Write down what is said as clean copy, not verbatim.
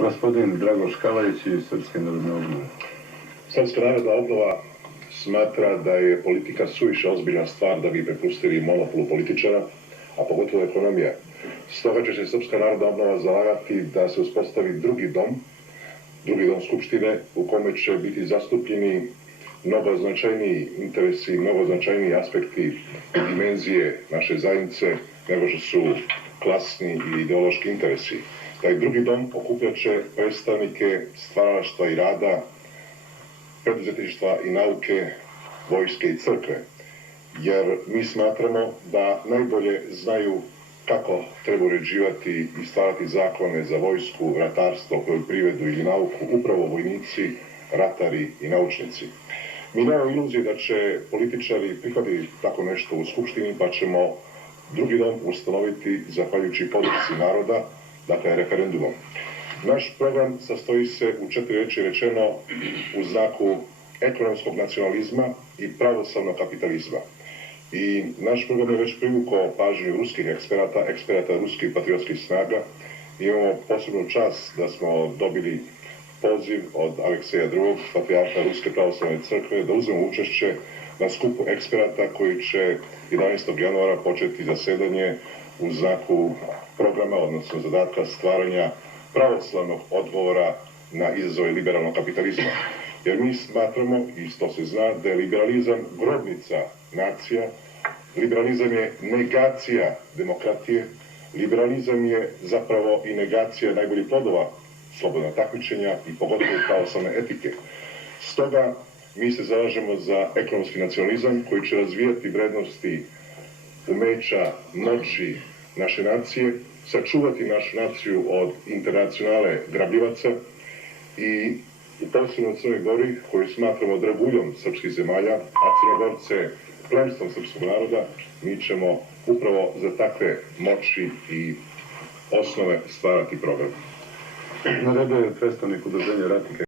Gospodin Dragoš Kalajić iz Srpske narodne obnove. Srpska narodna obnova smatra da je politika suviše ozbiljna stvar da bi prepustili monopolu političara, a pogotovo ekonomija. Stoga će se Srpska narodna obnova zalagati da se uspostavi drugi dom Skupštine u kome će biti zastupljeni mnogo značajniji interesi, mnogo značajniji aspekti i dimenzije naše zajednice nego što su klasni i ideološki interesi. Taj drugi dom okupljat će predstavnike stvaralaštva i rada, preduzetništva i nauke, vojske i crkve. Jer mi smatramo da najbolje znaju kako treba uređivati i stvarati zakone za vojsku, ratarstvo, poljoprivredu ili nauku upravo vojnici, ratari i naučnici. Mi nemamo iluzije da će političari prihvatiti tako nešto u Skupštini, pa ćemo drugi dom ustanoviti zahvaljujući podršci naroda, dakle referendumom. Naš program sastoji se u 4 reči rečeno u znaku ekonomskog nacionalizma i pravoslavnog kapitalizma. I naš program je već privukao pažnju ruskih eksperata ruskih patriotskih snaga. Imamo posebnu čast da smo dobili poziv od Alekseja II, patrijarha Ruske pravoslavne crkve, da uzmemo učešće na skupu eksperata koji će 11. januara početi zasedanje u znaku programa, odnosno zadatka stvaranja pravoslavnog odgovora na izazove liberalnog kapitalizma. Jer mi smatramo, i to se zna, da je liberalizam grobnica nacija, liberalizam je negacija demokratije, liberalizam je zapravo i negacija najboljih plodova slobodnog takmičenja i pogotovo pravoslavne etike. Stoga mi se zalažemo za ekonomski nacionalizam koji će razvijati vrednosti umeća, moći naše nacije, sačuvati našu naciju od internacionale grabljivaca i posebno u Crnoj Gori, koju smatramo draguljom srpskih zemalja, a Crnogorce plemstvom srpskog naroda, mi ćemo upravo za takve moći i osnove stvarati program. Na redu je predstavnik udruženja Ratnika